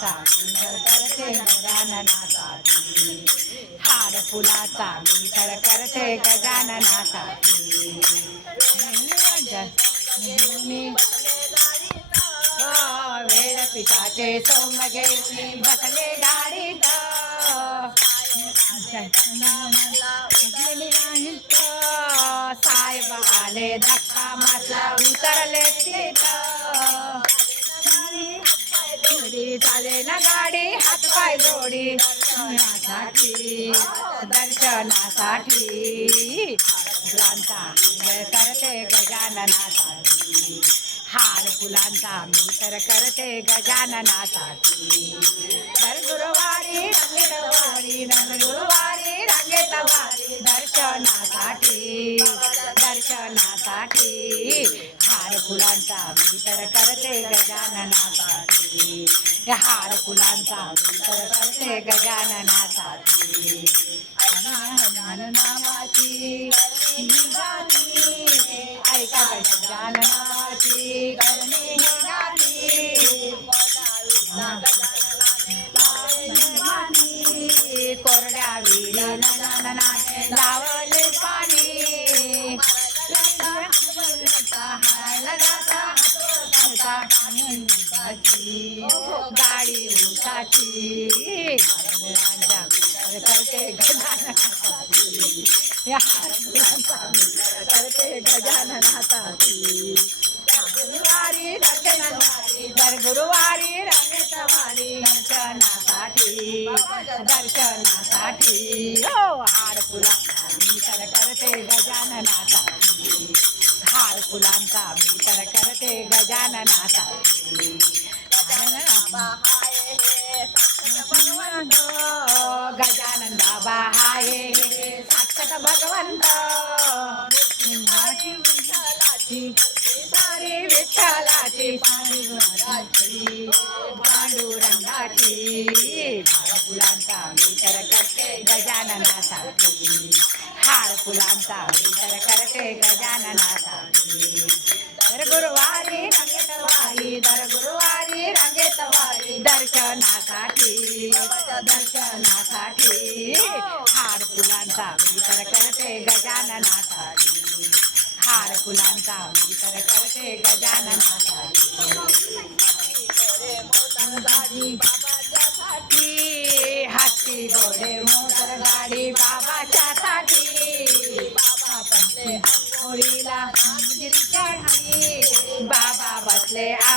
फुलाचा विठ्ठल करते गजाननासाठी हार फुलाचा विठ्ठल करते गजाननासाठी वेळ पिठाचे सोंग घेऊन बसले गाडीत साहेब आले धक्का मारला उतरले तिथं चाले ना गाडी हातपाय जोडी दर्शनासाठी फुलांचा करते गजाननासाठी हार फुलांचा मी तर करते गजाननासाठी दर गुरुवारी रंगेतवारी दर्शनासाठी हार फुलांचा मी तर करते गजाननासाठी हार फुलांचा मी तर करते गजाननासाठी नावाची ऐका गजाननाची करणे कोरड्या विहिरी लावले पाणी गाडी उसाची करते गजाननासाठी करते गजाननासाठी दर गुरुवारी रंगेतवारी दर्शनासाठी हो हार फुलांचा मी तर करते गजाननासाठी हार फुलांचा मी तर करते गजाननासाठी गजानन बाबा हाय साक्षात भगवंत सारी विठ्ठलाची पांडुरंगाची फुलांचा मी तर करते गजाननासाठी हार फुलांचा मी तर करते गजाननासाठी दर गुरुवारी रंगेतवारी दर्शनासाठी हार फुलांचा मी तर करते गजाननासाठी हार फुलांचा मी तर करते गजाननासाठी हाती घोडे मोटर गाडी बाबाच्यासाठी होळीला बाबा बसले